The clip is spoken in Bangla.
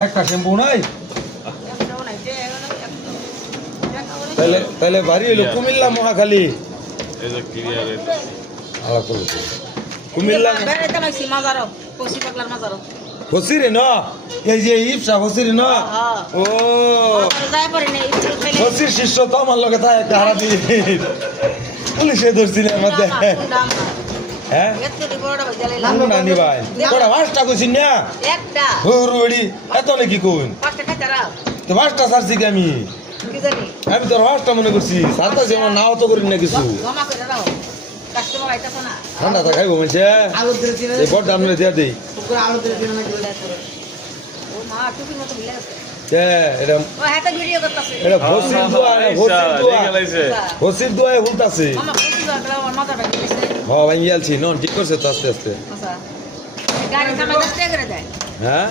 একটা শ্যাম্পু নাই তাহলে তাহলে বাড়ি হইলো কুমিল্লা মহাখালী কুমিল্লা হসিরে ন এই যে ইপসা হসিরে ন ও হসির শিষ্য তো আমার লগে তাই একটা হারা দিয়ে পুলিশে ধরছিলেন মধ্যে হ্যাঁ নানি ভাই তোরা পাঁচটা কইছিস না একটা হুড়ি এত নাকি কোন তো পাঁচটা ছাড়ছি কি আমি আমি তোর পাঁচটা মনে করছি সারতা যেমন নাও তো করি না কিছু ঠান্ডা তা খাইবো বলছে এই বড় দাম দিয়ে দেই হসির দোয়া হুলতাছে হ্যাঁ ভাই ইয়ালছি নন ঠিক করছে তো আস্তে আস্তে হ্যাঁ